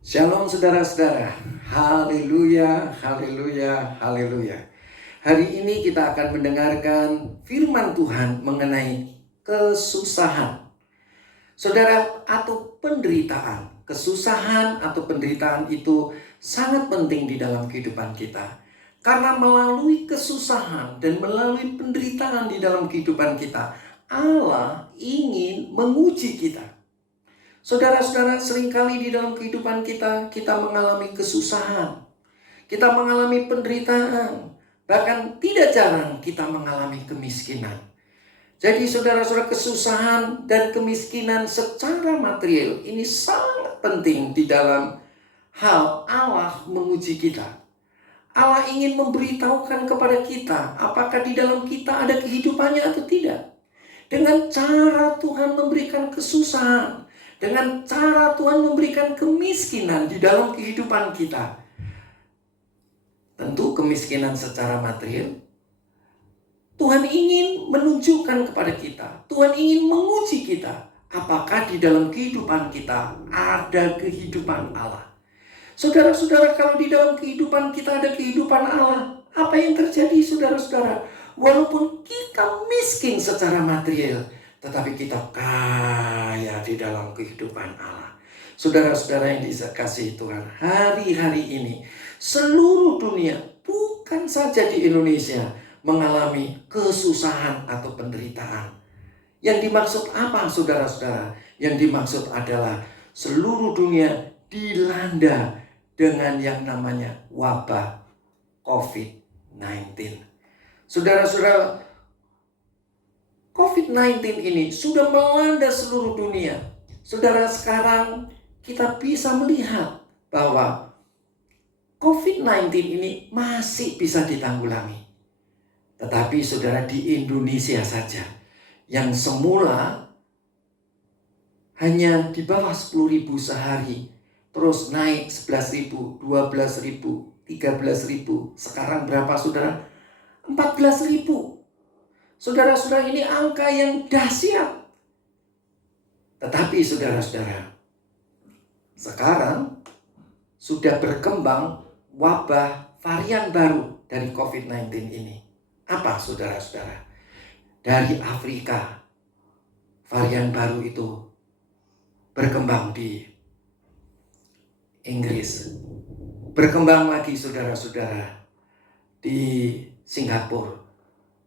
Shalom saudara-saudara, haleluya, haleluya, haleluya. Hari ini kita akan mendengarkan firman Tuhan mengenai kesusahan. Saudara, atau penderitaan. Kesusahan atau penderitaan itu sangat penting di dalam kehidupan kita. Karena melalui kesusahan dan melalui penderitaan di dalam kehidupan kita, Allah ingin menguji kita. Saudara-saudara, seringkali di dalam kehidupan kita mengalami kesusahan. Kita mengalami penderitaan. Bahkan tidak jarang kita mengalami kemiskinan. Jadi saudara-saudara, kesusahan dan kemiskinan secara material ini sangat penting di dalam hal Allah menguji kita. Allah ingin memberitahukan kepada kita apakah di dalam kita ada kehidupannya atau tidak. Dengan cara Tuhan memberikan kesusahan, dengan cara Tuhan memberikan kemiskinan di dalam kehidupan kita. Tentu kemiskinan secara material. Tuhan ingin menunjukkan kepada kita. Tuhan ingin menguji kita. Apakah di dalam kehidupan kita ada kehidupan Allah. Saudara-saudara, kalau di dalam kehidupan kita ada kehidupan Allah, apa yang terjadi saudara-saudara? Walaupun kita miskin secara material, tetapi kita kaya di dalam kehidupan Allah. Saudara-saudara yang dikasihi Tuhan, hari-hari ini seluruh dunia, bukan saja di Indonesia, mengalami kesusahan atau penderitaan. Yang dimaksud apa saudara-saudara? Yang dimaksud adalah seluruh dunia dilanda dengan yang namanya wabah COVID-19. Saudara-saudara, COVID-19 ini sudah melanda seluruh dunia. Saudara, sekarang kita bisa melihat bahwa COVID-19 ini masih bisa ditanggulangi. Tetapi saudara, di Indonesia saja, yang semula hanya di bawah 10.000 sehari, terus naik 11.000, 12.000, 13.000. Sekarang berapa saudara? 14.000. Saudara-saudara, ini angka yang dahsyat. Tetapi saudara-saudara, sekarang sudah berkembang wabah varian baru dari COVID-19 ini. Apa saudara-saudara? Dari Afrika, varian baru itu berkembang di Inggris. Berkembang lagi saudara-saudara di Singapura.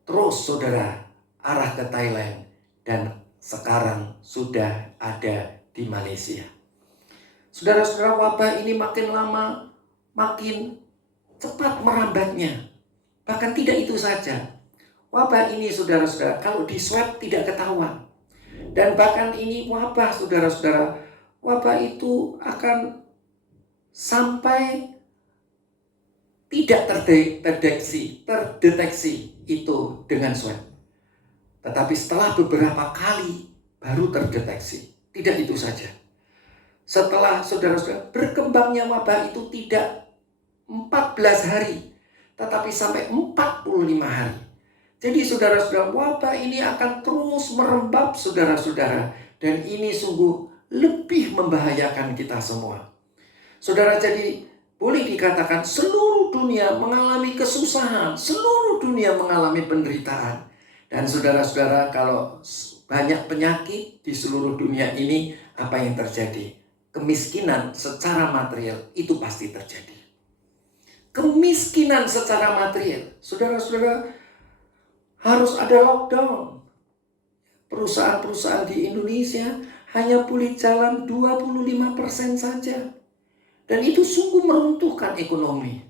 Terus saudara arah ke Thailand, dan sekarang sudah ada di Malaysia. Saudara-saudara, wabah ini makin lama makin cepat merambatnya. Bahkan tidak itu saja. Wabah ini saudara-saudara kalau di swab tidak ketahuan. Dan bahkan ini wabah saudara-saudara, wabah itu akan sampai tidak terdeteksi itu dengan swab. Tetapi setelah beberapa kali baru terdeteksi. Tidak itu saja. Setelah saudara-saudara berkembangnya wabah itu tidak 14 hari, tetapi sampai 45 hari. Jadi saudara-saudara, wabah ini akan terus merembab saudara-saudara. Dan ini sungguh lebih membahayakan kita semua. Saudara, jadi boleh dikatakan seluruh dunia mengalami kesusahan, seluruh dunia mengalami penderitaan. Dan saudara-saudara, kalau banyak penyakit di seluruh dunia ini, apa yang terjadi? Kemiskinan secara material itu pasti terjadi. Kemiskinan secara material, saudara-saudara, harus ada lockdown. Perusahaan-perusahaan di Indonesia hanya boleh jalan 25% saja. Dan itu sungguh meruntuhkan ekonomi.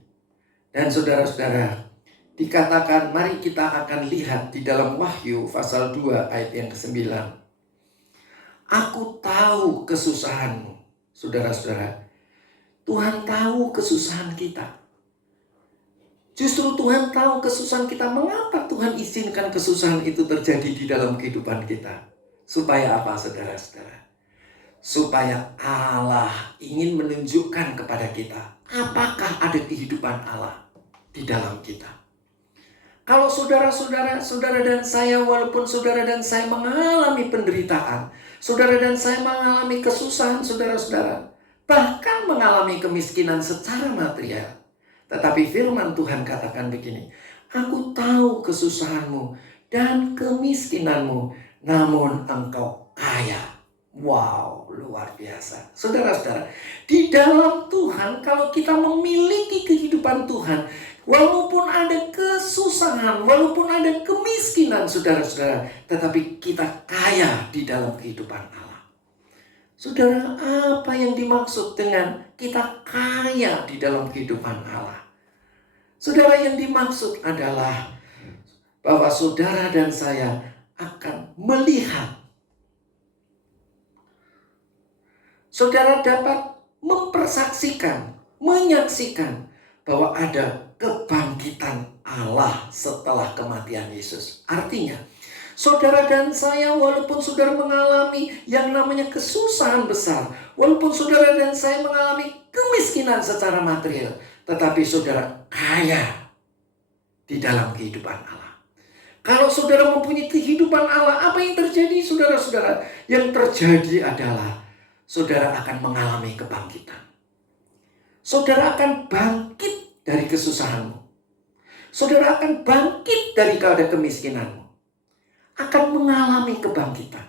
Dan saudara-saudara, dikatakan, mari kita akan lihat di dalam Wahyu pasal 2 ayat yang ke-9. Aku tahu kesusahanmu. Saudara-saudara, Tuhan tahu kesusahan kita. Justru Tuhan tahu kesusahan kita. Mengapa Tuhan izinkan kesusahan itu terjadi di dalam kehidupan kita? Supaya apa saudara-saudara? Supaya Allah ingin menunjukkan kepada kita apakah ada kehidupan Allah di dalam kita. Kalau saudara dan saya, walaupun saudara dan saya mengalami penderitaan, saudara dan saya mengalami kesusahan saudara-saudara, bahkan mengalami kemiskinan secara material. Tetapi firman Tuhan katakan begini, aku tahu kesusahanmu dan kemiskinanmu, namun engkau kaya. Wow, luar biasa. Saudara-saudara, di dalam Tuhan, kalau kita memiliki kehidupan Tuhan, walaupun ada kesusahan, walaupun ada kemiskinan, saudara-saudara, tetapi kita kaya di dalam kehidupan Allah. Saudara, apa yang dimaksud dengan kita kaya di dalam kehidupan Allah? Saudara, yang dimaksud adalah bahwa saudara dan saya akan melihat, saudara dapat mempersaksikan, menyaksikan bahwa ada kebangkitan Allah setelah kematian Yesus. Artinya, saudara dan saya walaupun saudara mengalami yang namanya kesusahan besar, walaupun saudara dan saya mengalami kemiskinan secara material, tetapi saudara kaya di dalam kehidupan Allah. Kalau saudara mempunyai kehidupan Allah, apa yang terjadi saudara-saudara? Yang terjadi adalah saudara akan mengalami kebangkitan. Saudara akan bangkit dari kesusahanmu. Saudara akan bangkit dari keadaan kemiskinanmu. Akan mengalami kebangkitan.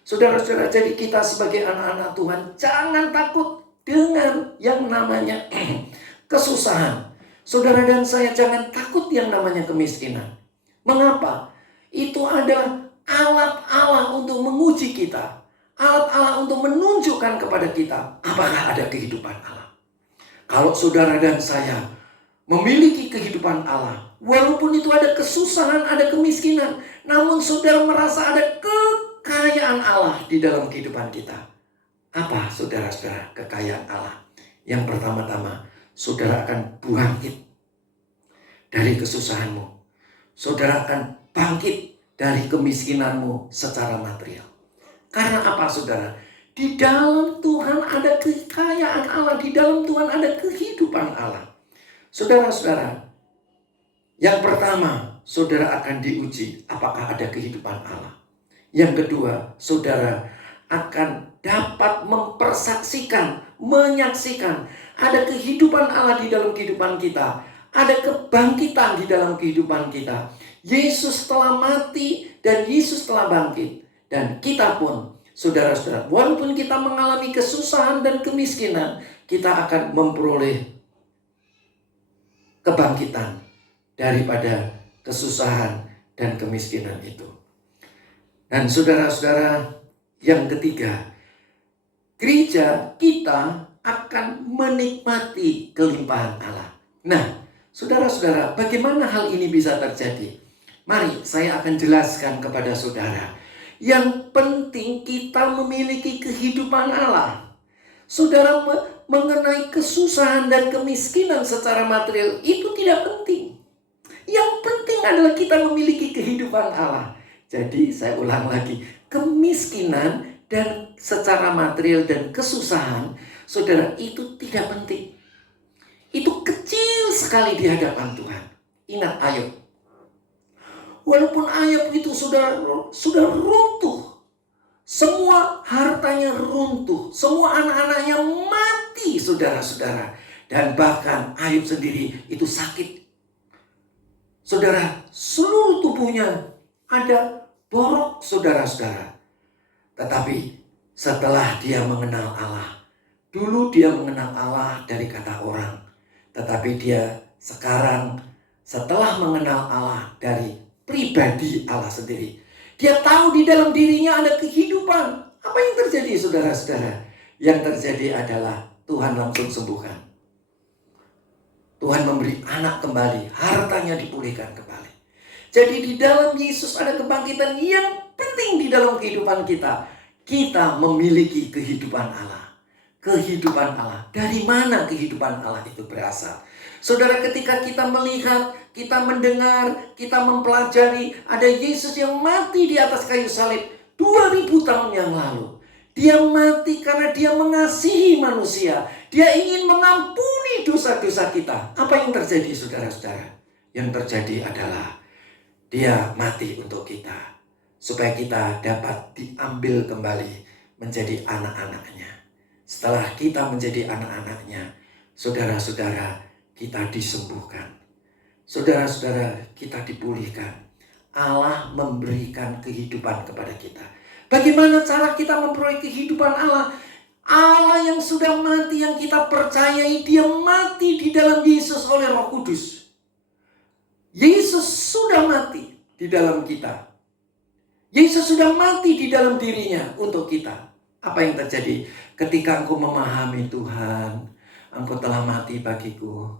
Saudara-saudara, jadi kita sebagai anak-anak Tuhan, jangan takut dengan yang namanya kesusahan. Saudara dan saya jangan takut yang namanya kemiskinan. Mengapa? Itu adalah alat Allah untuk menguji kita. Alat Allah untuk menunjukkan kepada kita apakah ada kehidupan Allah. Kalau saudara dan saya memiliki kehidupan Allah, walaupun itu ada kesusahan, ada kemiskinan, namun saudara merasa ada kekayaan Allah di dalam kehidupan kita. Apa saudara-saudara kekayaan Allah? Yang pertama-tama, saudara akan bangkit dari kesusahanmu. Saudara akan bangkit dari kemiskinanmu secara material. Karena apa saudara? Di dalam Tuhan ada kekayaan Allah. Di dalam Tuhan ada kehidupan Allah. Saudara-saudara, yang pertama, saudara akan diuji apakah ada kehidupan Allah. Yang kedua, saudara akan dapat mempersaksikan, menyaksikan ada kehidupan Allah di dalam kehidupan kita. Ada kebangkitan di dalam kehidupan kita. Yesus telah mati dan Yesus telah bangkit. Dan kita pun, saudara-saudara, walaupun kita mengalami kesusahan dan kemiskinan, kita akan memperoleh kebangkitan daripada kesusahan dan kemiskinan itu. Dan saudara-saudara, yang ketiga, gereja kita akan menikmati kelimpahan Allah. Nah, saudara-saudara, bagaimana hal ini bisa terjadi? Mari saya akan jelaskan kepada saudara. Yang penting kita memiliki kehidupan Allah. Saudara, mengenai kesusahan dan kemiskinan secara material itu tidak penting. Yang penting adalah kita memiliki kehidupan Allah. Jadi saya ulang lagi, kemiskinan dan secara material dan kesusahan, saudara, itu tidak penting. Itu kecil sekali di hadapan Tuhan. Ingat Ayub. Walaupun Ayub itu sudah runtuh. Semua hartanya runtuh. Semua anak-anaknya mati, saudara-saudara. Dan bahkan Ayub sendiri itu sakit. Saudara, seluruh tubuhnya ada borok, saudara-saudara. Tetapi setelah dia mengenal Allah. Dulu dia mengenal Allah dari kata orang. Tetapi dia sekarang setelah mengenal Allah dari pribadi Allah sendiri. Dia tahu di dalam dirinya ada kehidupan. Apa yang terjadi saudara-saudara? Yang terjadi adalah Tuhan langsung sembuhkan. Tuhan memberi anak kembali. Hartanya dipulihkan kembali. Jadi di dalam Yesus ada kebangkitan yang penting di dalam kehidupan kita. Kita memiliki kehidupan Allah. Kehidupan Allah. Dari mana kehidupan Allah itu berasal? Saudara, ketika kita melihat, kita mendengar, kita mempelajari, ada Yesus yang mati di atas kayu salib 2000 tahun yang lalu. Dia mati karena dia mengasihi manusia. Dia ingin mengampuni dosa-dosa kita. Apa yang terjadi saudara-saudara? Yang terjadi adalah dia mati untuk kita. Supaya kita dapat diambil kembali menjadi anak-anaknya. Setelah kita menjadi anak-anaknya, saudara-saudara, kita disembuhkan. Saudara-saudara, kita dipulihkan. Allah memberikan kehidupan kepada kita. Bagaimana cara kita memperoleh kehidupan Allah? Allah yang sudah mati, yang kita percayai, dia mati di dalam Yesus oleh Roh Kudus. Yesus sudah mati di dalam kita. Yesus sudah mati di dalam dirinya untuk kita. Apa yang terjadi ketika engkau memahami Tuhan? Engkau telah mati bagiku.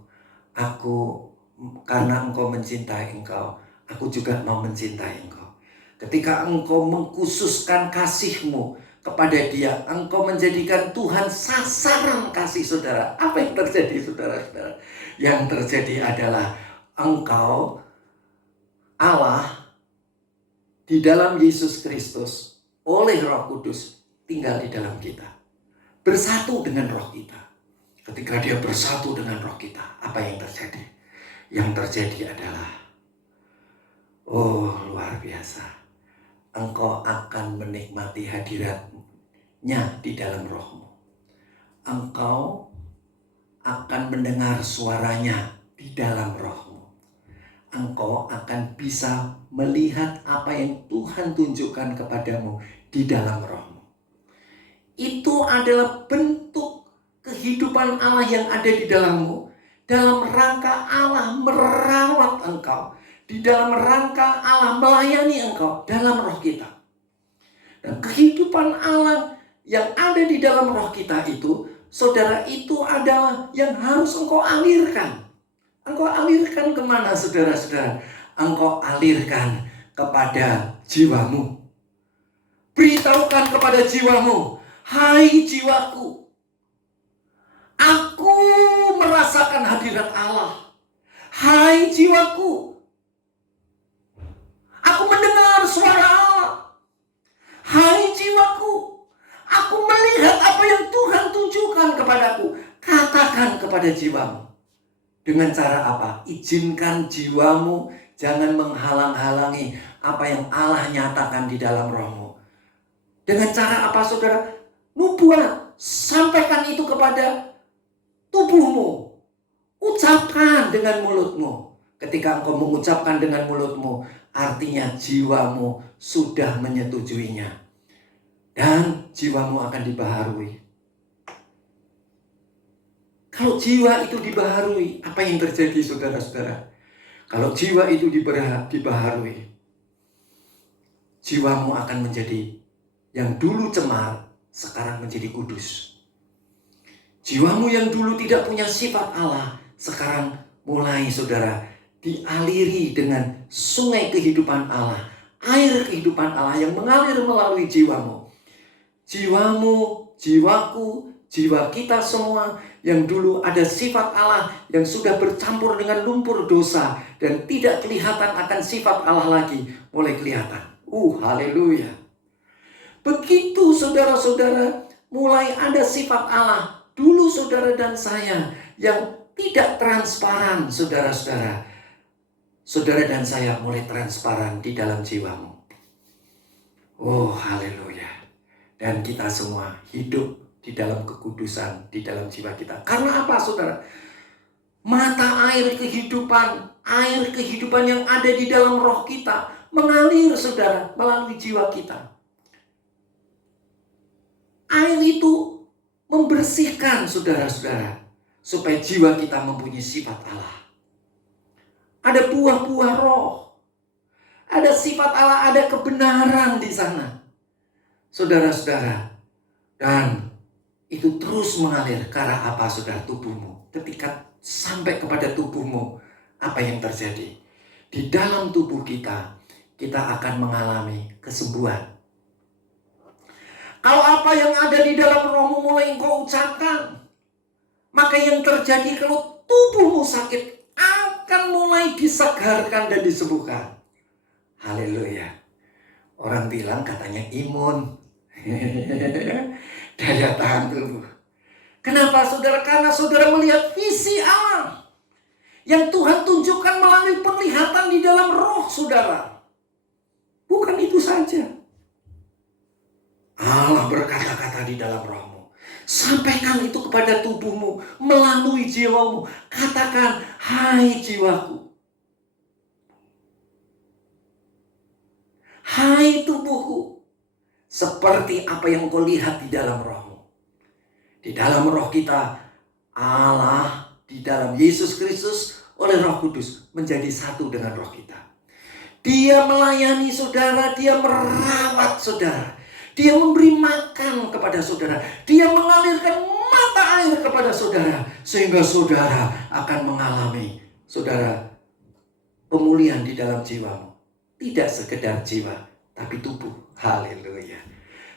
Karena engkau mencintai engkau, aku juga mau mencintai engkau. Ketika engkau mengkhususkan kasihmu kepada dia, engkau menjadikan Tuhan sasaran kasih saudara. Apa yang terjadi saudara-saudara? Yang terjadi adalah engkau, Allah, di dalam Yesus Kristus, oleh Roh Kudus, tinggal di dalam kita. Bersatu dengan roh kita. Ketika dia bersatu dengan roh kita, apa yang terjadi? Yang terjadi adalah, oh luar biasa. Engkau akan menikmati hadiratnya di dalam rohmu. Engkau akan mendengar suaranya di dalam rohmu. Engkau akan bisa melihat apa yang Tuhan tunjukkan kepadamu di dalam rohmu. Itu adalah bentuk kehidupan Allah yang ada di dalammu. Dalam rangka Allah merawat engkau. Di dalam rangka Allah melayani engkau dalam roh kita. Dan kehidupan Allah yang ada di dalam roh kita itu, saudara, itu adalah yang harus engkau alirkan. Engkau alirkan kemana saudara-saudara? Engkau alirkan kepada jiwamu. Beritahukan kepada jiwamu, hai jiwaku, aku merasakan hadirat Allah. Hai jiwaku, aku mendengar suara Allah. Hai jiwaku, aku melihat apa yang Tuhan tunjukkan kepadaku. Katakan kepada jiwamu. Dengan cara apa? Izinkan jiwamu jangan menghalang-halangi apa yang Allah nyatakan di dalam rohmu. Dengan cara apa saudara? Nubuat. Sampaikan itu kepada tubuhmu. Ucapkan dengan mulutmu. Ketika engkau mengucapkan dengan mulutmu, artinya jiwamu sudah menyetujuinya. Dan jiwamu akan dibaharui. Kalau jiwa itu dibaharui, apa yang terjadi saudara-saudara? Kalau jiwa itu dibaharui, jiwamu akan menjadi yang dulu cemar, sekarang menjadi kudus. Jiwamu yang dulu tidak punya sifat Allah, sekarang mulai saudara dialiri dengan sungai kehidupan Allah. Air kehidupan Allah yang mengalir melalui jiwamu. Jiwamu, jiwaku, jiwa kita semua yang dulu ada sifat Allah yang sudah bercampur dengan lumpur dosa dan tidak kelihatan akan sifat Allah lagi, mulai kelihatan. Haleluya. Begitu saudara-saudara mulai ada sifat Allah. Dulu saudara dan saya yang tidak transparan, saudara-saudara. Saudara dan saya mulai transparan di dalam jiwamu. Haleluya. Dan kita semua hidup di dalam kekudusan, di dalam jiwa kita. Karena apa saudara? Mata air kehidupan yang ada di dalam roh kita mengalir saudara melalui jiwa kita. Air itu membersihkan saudara-saudara supaya jiwa kita mempunyai sifat Allah. Ada buah-buah roh. Ada sifat Allah, ada kebenaran di sana. Saudara-saudara, dan itu terus mengalir ke arah apa saudara? Tubuhmu. Ketika sampai kepada tubuhmu, apa yang terjadi? Di dalam tubuh kita, kita akan mengalami kesembuhan. Kalau apa yang ada di dalam rohmu mulai engkau ucapkan, maka yang terjadi kalau tubuhmu sakit akan mulai disegarkan dan disembuhkan. Haleluya. Orang bilang katanya imun. Daya tahan tubuh. Kenapa saudara? Karena saudara melihat visi Allah yang Tuhan tunjukkan melalui penglihatan di dalam roh saudara. Bukan itu saja. Allah berkata-kata di dalam rohmu. Sampaikan itu kepada tubuhmu melalui jiwamu. Katakan, hai jiwaku, hai tubuhku, seperti apa yang kau lihat di dalam rohmu. Di dalam roh kita, Allah di dalam Yesus Kristus oleh Roh Kudus menjadi satu dengan roh kita. Dia melayani saudara, dia merawat saudara, dia memberi makan kepada saudara, dia mengalirkan mata air kepada saudara, sehingga saudara akan mengalami, saudara, pemulihan di dalam jiwamu. Tidak sekedar jiwa, tapi tubuh. Haleluya.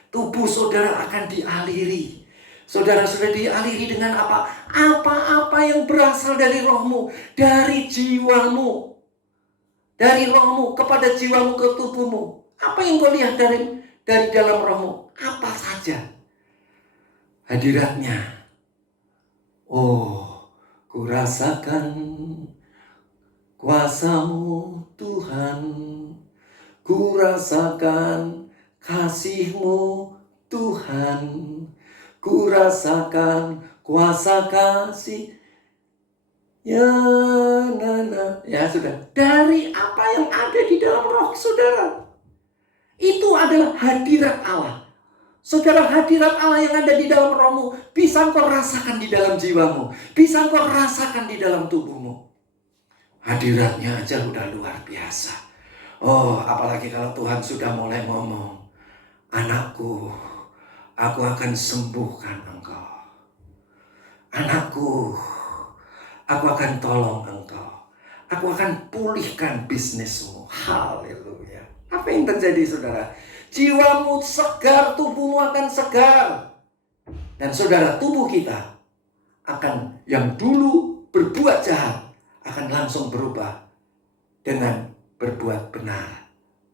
Tubuh saudara akan dialiri. Saudara sudah dialiri dengan apa? Apa-apa yang berasal dari rohmu, dari jiwamu, dari rohmu kepada jiwamu ke tubuhmu. Apa yang kau lihat dari dalam rohmu? Apa saja hadiratnya. Oh, ku rasakan kuasa-Mu Tuhan, ku rasakan kasih-Mu Tuhan, ku rasakan kuasa kasih. Ya, ya sudah. Dari apa yang ada di dalam roh saudara, itu adalah hadirat Allah. Saudara, hadirat Allah yang ada di dalam rohmu bisa kau rasakan di dalam jiwamu, bisa kau rasakan di dalam tubuhmu. Hadiratnya aja udah luar biasa. Oh, apalagi kalau Tuhan sudah mulai ngomong, anakku, aku akan sembuhkan engkau. Anakku, aku akan tolong engkau. Aku akan pulihkan bisnismu. Haleluya. Apa yang terjadi saudara? Jiwamu segar, tubuhmu akan segar. Dan saudara, tubuh kita akan yang dulu berbuat jahat akan langsung berubah dengan berbuat benar,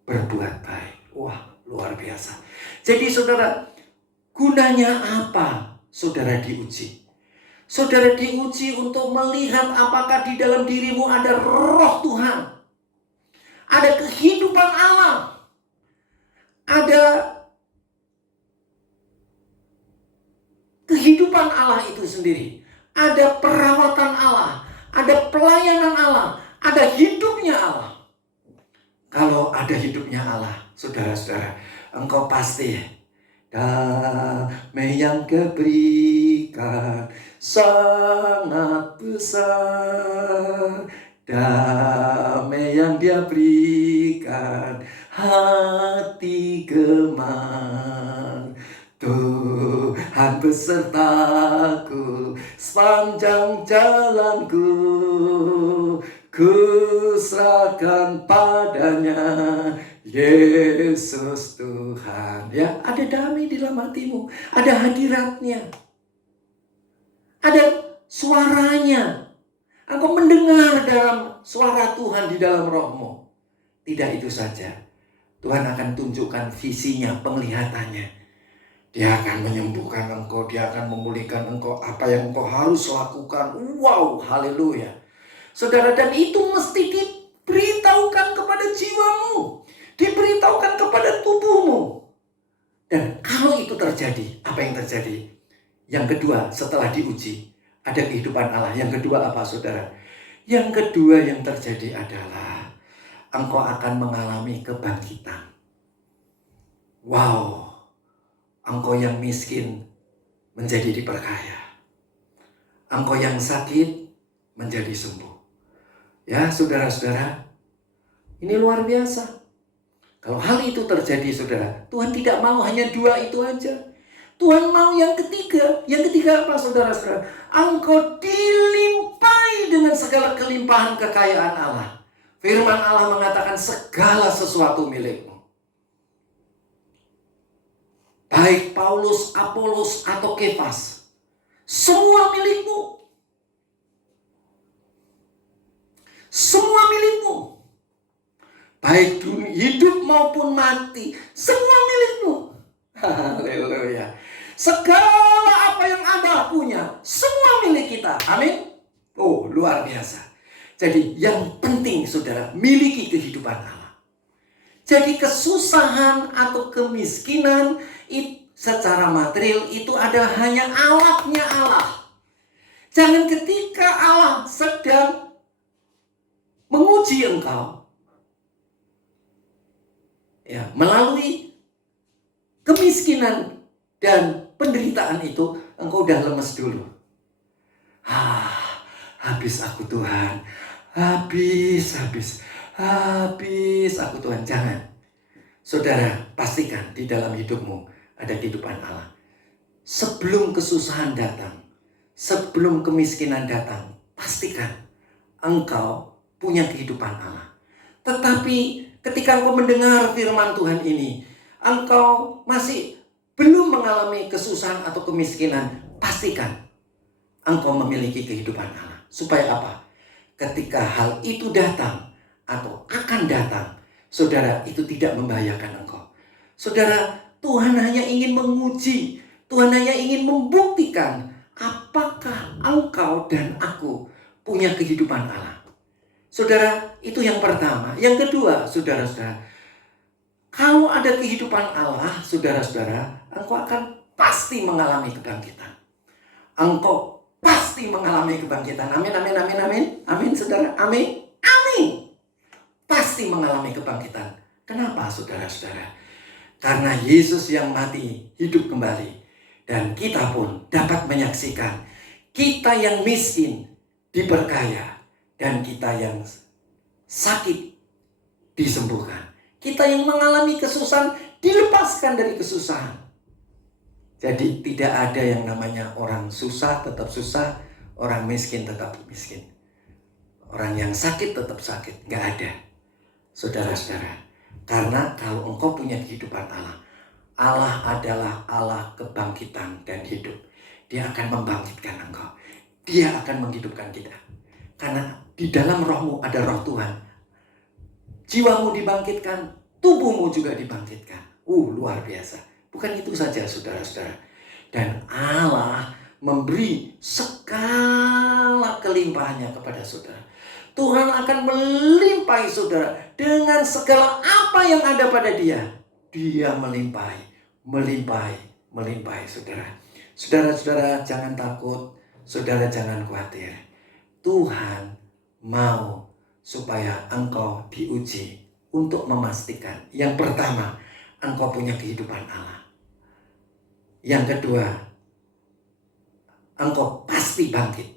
berbuat baik. Wah, luar biasa. Jadi saudara, gunanya apa saudara diuji? Saudara diuji untuk melihat apakah di dalam dirimu ada roh Tuhan, ada kehidupan Allah, ada kehidupan Allah itu sendiri, ada perawatan Allah, ada pelayanan Allah, ada hidupnya Allah. Kalau ada hidupnya Allah, saudara-saudara, engkau pasti damai yang diberikan sangat besar. Damai yang Dia berikan hati gemar. Tuhan besertaku sepanjang jalanku, ku serahkan padanya Yesus Tuhan. Ya, ada damai di dalam hatimu, ada hadiratnya, ada suaranya. Engkau mendengar dalam suara Tuhan di dalam rohmu. Tidak itu saja, Tuhan akan tunjukkan visinya, penglihatannya. Dia akan menyembuhkan engkau, dia akan memulihkan engkau, apa yang engkau harus lakukan. Wow, haleluya. Saudara, dan itu mesti diberitahukan kepada jiwamu, diberitahukan kepada tubuhmu. Dan kalau itu terjadi, apa yang terjadi? Yang kedua, setelah diuji, ada kehidupan Allah. Yang kedua apa, saudara? Yang kedua yang terjadi adalah engkau akan mengalami kebangkitan. Wow, engkau yang miskin menjadi diperkaya, engkau yang sakit menjadi sembuh. Ya, saudara-saudara, ini luar biasa. Kalau hal itu terjadi, saudara, Tuhan tidak mau hanya dua itu aja. Tuhan mau yang ketiga. Yang ketiga apa, saudara-saudara? Engkau dilimpahi dengan segala kelimpahan kekayaan Allah. Firman Allah mengatakan segala sesuatu milikmu. Baik Paulus, Apolos, atau Kefas, semua milikmu. Semua milikmu. Baik hidup maupun mati, semua milikmu. Haleluya. Segala apa yang Anda punya, semua milik kita. Amin. Oh, luar biasa. Jadi yang penting, saudara, miliki kehidupan Allah. Jadi kesusahan atau kemiskinan, secara material itu adalah hanya alatnya Allah. Jangan ketika Allah sedang menguji engkau, ya, melalui kemiskinan dan penderitaan itu, engkau udah lemes dulu. Habis aku Tuhan, habis aku Tuhan. Jangan. Saudara, pastikan di dalam hidupmu ada kehidupan Allah. Sebelum kesusahan datang, sebelum kemiskinan datang, pastikan engkau punya kehidupan Allah. Tetapi ketika engkau mendengar firman Tuhan ini, engkau masih belum mengalami kesusahan atau kemiskinan, pastikan engkau memiliki kehidupan Allah. Supaya apa? Ketika hal itu datang atau akan datang, saudara, itu tidak membahayakan engkau. Saudara, Tuhan hanya ingin menguji, Tuhan hanya ingin membuktikan apakah engkau dan aku punya kehidupan Allah. Saudara, itu yang pertama. Yang kedua, saudara-saudara, kalau ada kehidupan Allah, saudara-saudara, engkau akan pasti mengalami kebangkitan. Engkau pasti mengalami kebangkitan. Amin, amin, amin, amin. Amin, saudara. Amin, amin. Pasti mengalami kebangkitan. Kenapa, saudara-saudara? Karena Yesus yang mati hidup kembali. Dan kita pun dapat menyaksikan kita yang miskin diperkaya. Dan kita yang sakit disembuhkan. Kita yang mengalami kesusahan dilepaskan dari kesusahan. Jadi tidak ada yang namanya orang susah tetap susah, orang miskin tetap miskin. Orang yang sakit tetap sakit, nggak ada. Saudara-saudara, karena kalau engkau punya kehidupan Allah, Allah adalah Allah kebangkitan dan hidup. Dia akan membangkitkan engkau. Dia akan menghidupkan kita. Karena di dalam rohmu ada roh Tuhan. Jiwamu dibangkitkan, tubuhmu juga dibangkitkan. Luar biasa. Bukan itu saja, saudara-saudara. Dan Allah memberi segala kelimpahannya kepada saudara. Tuhan akan melimpahi saudara dengan segala apa yang ada pada dia. Dia melimpahi saudara. Saudara-saudara, jangan takut. Saudara, jangan khawatir. Tuhan mau supaya engkau diuji untuk memastikan. Yang pertama, engkau punya kehidupan Allah. Yang kedua, engkau pasti bangkit.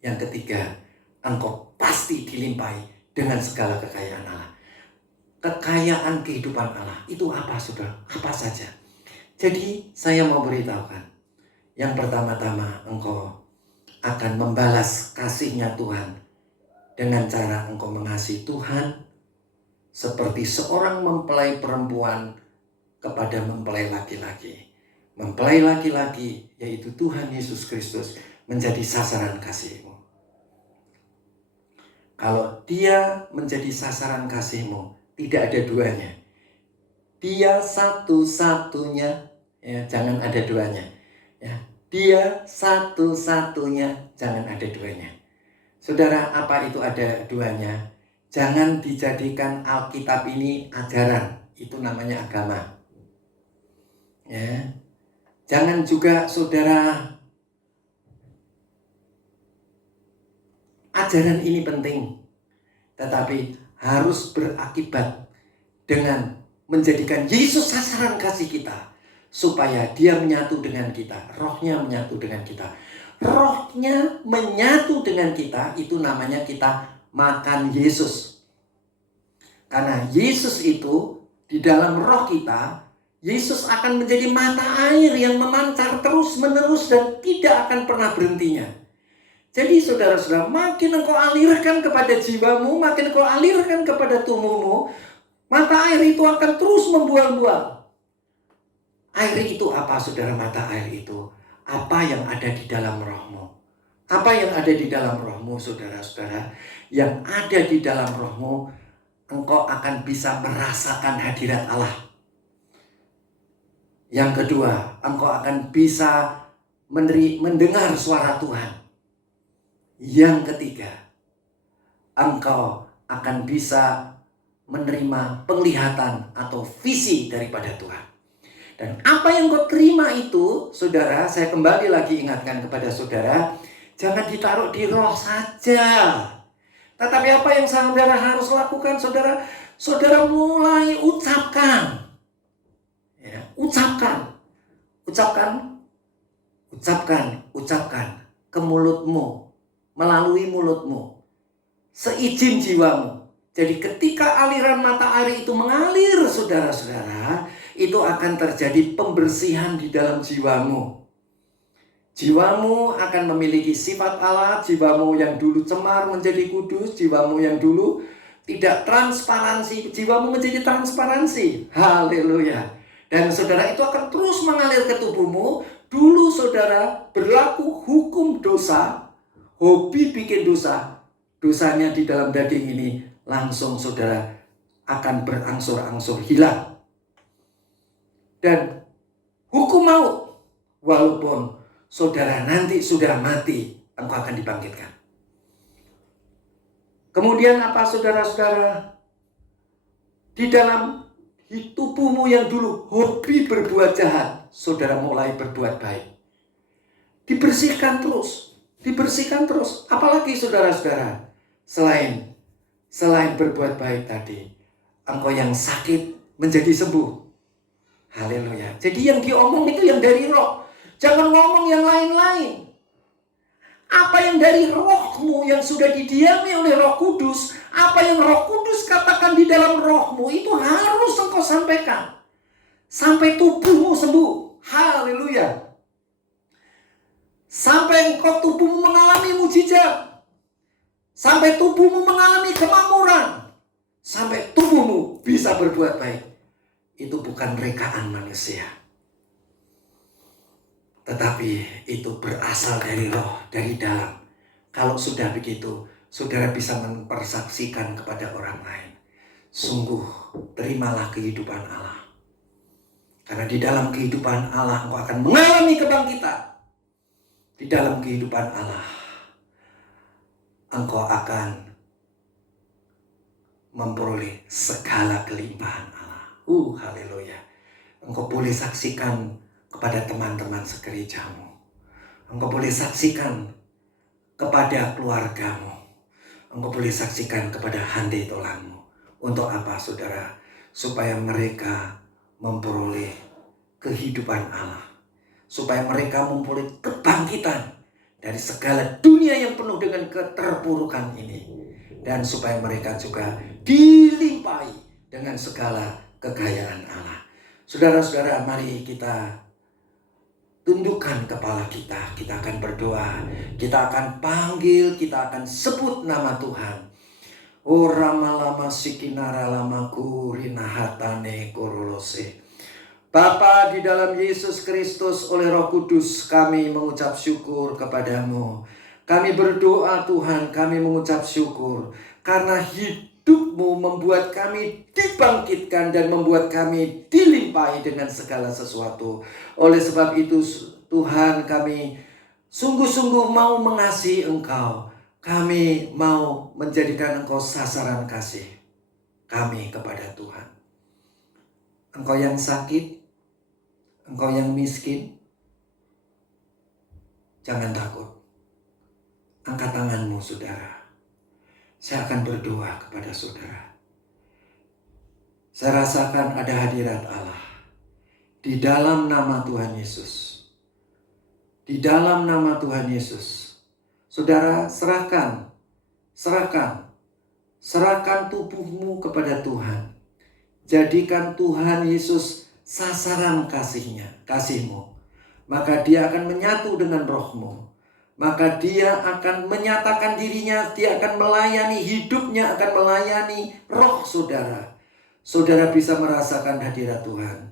Yang ketiga, engkau pasti dilimpahi dengan segala kekayaan Allah. Kekayaan kehidupan Allah itu apa, saudara? Apa saja? Jadi saya mau beritahukan. Yang pertama-tama, engkau akan membalas kasihnya Tuhan dengan cara engkau mengasihi Tuhan seperti seorang mempelai perempuan kepada mempelai laki-laki. Mempelai laki-laki, yaitu Tuhan Yesus Kristus, menjadi sasaran kasihmu. Kalau dia menjadi sasaran kasihmu, tidak ada duanya. Dia satu-satunya, ya, jangan ada duanya. Ya, dia satu-satunya, jangan ada duanya. Saudara, apa itu ada duanya? Jangan dijadikan Alkitab ini ajaran, itu namanya agama. Ya. Jangan juga saudara, ajaran ini penting, tetapi harus berakibat dengan menjadikan Yesus sasaran kasih kita, supaya dia menyatu dengan kita, rohnya menyatu dengan kita. Rohnya menyatu dengan kita, itu namanya kita makan Yesus. Karena Yesus itu di dalam roh kita, Yesus akan menjadi mata air yang memancar terus-menerus dan tidak akan pernah berhentinya. Jadi saudara-saudara, makin engkau alirkan kepada jiwamu, makin engkau alirkan kepada tubuhmu, mata air itu akan terus membual-bual. Air itu apa, saudara? Mata air itu apa yang ada di dalam rohmu. Apa yang ada di dalam rohmu, saudara-saudara? Yang ada di dalam rohmu, engkau akan bisa merasakan hadirat Allah. Yang kedua, engkau akan bisa mendengar suara Tuhan. Yang ketiga, engkau akan bisa menerima penglihatan atau visi daripada Tuhan. Dan apa yang kau terima itu, saudara, saya kembali lagi ingatkan kepada saudara, jangan ditaruh di roh saja. Tetapi apa yang saudara harus lakukan, saudara? Saudara mulai ucapkan. Ya, ucapkan ke mulutmu, melalui mulutmu, seizin jiwamu. Jadi ketika aliran mata air itu mengalir, saudara-saudara, itu akan terjadi pembersihan di dalam jiwamu. Jiwamu akan memiliki sifat Allah. Jiwamu yang dulu cemar menjadi kudus. Jiwamu yang dulu tidak transparansi, jiwamu menjadi transparansi. Haleluya. Dan saudara, itu akan terus mengalir ke tubuhmu. Dulu saudara berlaku hukum dosa, hobi bikin dosa. Dosanya di dalam daging ini langsung saudara akan berangsur-angsur hilang. Dan hukum maut, walaupun saudara nanti sudah mati, engkau akan dibangkitkan. Kemudian apa, saudara-saudara? Di dalam tubuhmu yang dulu hobi berbuat jahat, saudara mulai berbuat baik. Dibersihkan terus. Apalagi saudara-saudara, selain berbuat baik tadi, engkau yang sakit menjadi sembuh. Haleluya. Jadi yang diomong itu yang dari roh. Jangan ngomong yang lain-lain. Apa yang dari rohmu yang sudah didiami oleh Roh Kudus, apa yang Roh Kudus katakan di dalam rohmu, itu harus engkau sampaikan. Sampai tubuhmu sembuh. Haleluya. Sampai engkau tubuhmu mengalami mujizat. Sampai tubuhmu mengalami kemakmuran. Sampai tubuhmu bisa berbuat baik. Itu bukan rekaan manusia. Tetapi itu berasal dari roh, dari dalam. Kalau sudah begitu, saudara bisa mempersaksikan kepada orang lain. Sungguh, terimalah kehidupan Allah. Karena di dalam kehidupan Allah, engkau akan mengalami kebangkitan. Di dalam kehidupan Allah, engkau akan memperoleh segala kelimpahan Allah. Haleluya. Engkau boleh saksikan kepada teman-teman segerejamu. Engkau boleh saksikan kepada keluargamu. Engkau boleh saksikan kepada handai tolanmu. Untuk apa, saudara? Supaya mereka memperoleh kehidupan Allah. Supaya mereka memperoleh kebangkitan dari segala dunia yang penuh dengan keterpurukan ini. Dan supaya mereka juga dilimpahi dengan segala kekayaan Allah. Saudara-saudara, mari kita tundukkan kepala kita. Kita akan berdoa. Kita akan panggil, kita akan sebut nama Tuhan. O ramalama sikinara lamaku rinahatane korolose. Bapa, di dalam Yesus Kristus oleh Roh Kudus, kami mengucap syukur kepadamu. Kami berdoa Tuhan, kami mengucap syukur. Karena hidupmu membuat kami dibangkitkan dan membuat kami dilimpahi dengan segala sesuatu. Oleh sebab itu Tuhan, kami sungguh-sungguh mau mengasihi Engkau. Kami mau menjadikan Engkau sasaran kasih kami kepada Tuhan. Engkau yang sakit, engkau yang miskin, jangan takut. Angkat tanganmu, saudara. Saya akan berdoa kepada saudara. Saya rasakan ada hadirat Allah di dalam nama Tuhan Yesus. Di dalam nama Tuhan Yesus. Saudara, serahkan tubuhmu kepada Tuhan. Jadikan Tuhan Yesus sasaran kasihmu. Maka dia akan menyatu dengan rohmu. Maka dia akan menyatakan dirinya, dia akan melayani hidupnya, akan melayani roh saudara. Saudara bisa merasakan hadirat Tuhan.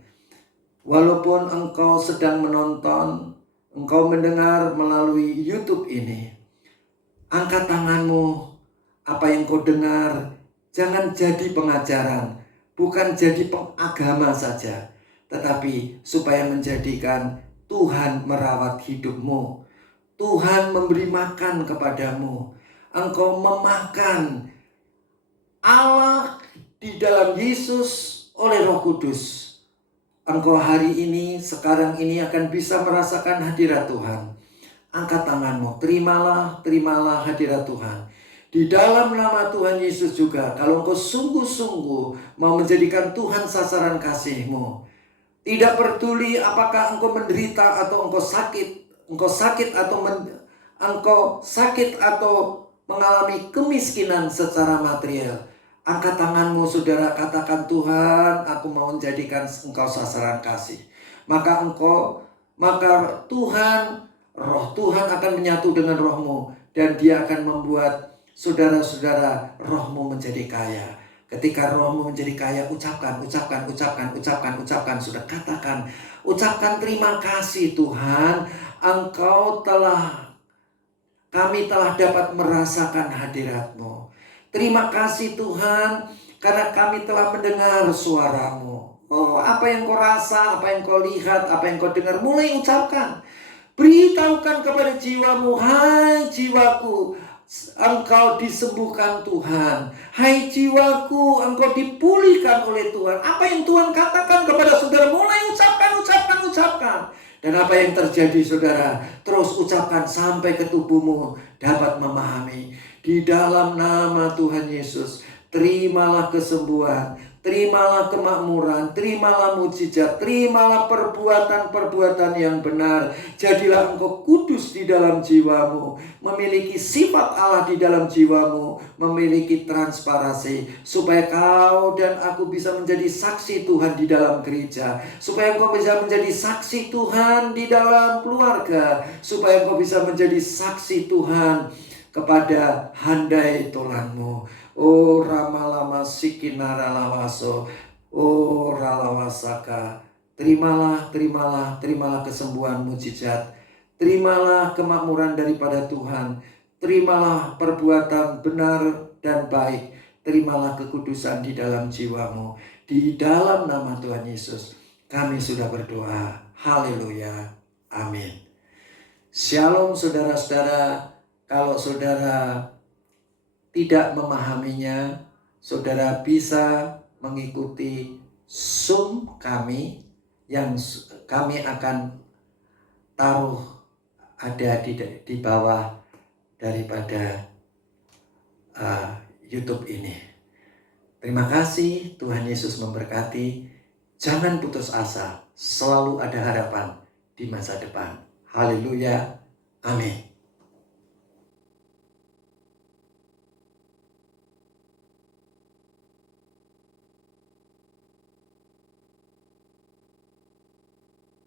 Walaupun engkau sedang menonton, engkau mendengar melalui YouTube ini, angkat tanganmu. Apa yang kau dengar, jangan jadi pengajaran, bukan jadi pengagama saja, tetapi supaya menjadikan Tuhan merawat hidupmu. Tuhan memberi makan kepadamu. Engkau memakan Allah di dalam Yesus oleh Roh Kudus. engkau hari ini, sekarang ini akan bisa merasakan hadirat Tuhan. Angkat tanganmu, terimalah hadirat Tuhan. Di dalam nama Tuhan Yesus juga, kalau engkau sungguh-sungguh mau menjadikan Tuhan sasaran kasih-Mu, tidak peduli apakah engkau menderita atau engkau sakit atau mengalami kemiskinan secara material. Angkat tanganmu saudara, katakan, Tuhan, aku mau menjadikan engkau sasaran kasih. Maka Tuhan, roh Tuhan akan menyatu dengan rohmu, dan dia akan membuat saudara-saudara rohmu menjadi kaya. Ketika rohmu menjadi kaya, ucapkan. Sudah katakan, ucapkan terima kasih Tuhan, kami telah dapat merasakan hadirat-Mu. Terima kasih Tuhan, karena kami telah mendengar suara-Mu. Oh, apa yang kau rasa, apa yang kau lihat, apa yang kau dengar, mulai ucapkan. Beritahukan kepada jiwamu, hai jiwaku, engkau disembuhkan Tuhan. Hai jiwaku, engkau dipulihkan oleh Tuhan. Apa yang Tuhan katakan kepada saudara, mulai ucapkan. Dan apa yang terjadi saudara, terus ucapkan sampai ke tubuhmu dapat memahami. Di dalam nama Tuhan Yesus, terimalah kesembuhan, terimalah kemakmuran, terimalah mujizat, terimalah perbuatan-perbuatan yang benar. Jadilah engkau kudus di dalam jiwamu, memiliki sifat Allah di dalam jiwamu, memiliki transparansi, supaya kau dan aku bisa menjadi saksi Tuhan di dalam gereja, supaya engkau bisa menjadi saksi Tuhan di dalam keluarga, supaya engkau bisa menjadi saksi Tuhan kepada handai tolanmu. Oh ramalama sikinara lawaso, oh ralawasaka. Terimalah kesembuhan mujizat. Terimalah kemakmuran daripada Tuhan. Terimalah perbuatan benar dan baik. Terimalah kekudusan di dalam jiwamu. Di dalam nama Tuhan Yesus kami sudah berdoa. Haleluya. Amin. Shalom saudara-saudara. Kalau saudara tidak memahaminya, saudara bisa mengikuti Zoom kami yang kami akan taruh ada di bawah daripada YouTube ini. Terima kasih, Tuhan Yesus memberkati. Jangan putus asa, selalu ada harapan di masa depan. Haleluya, amin.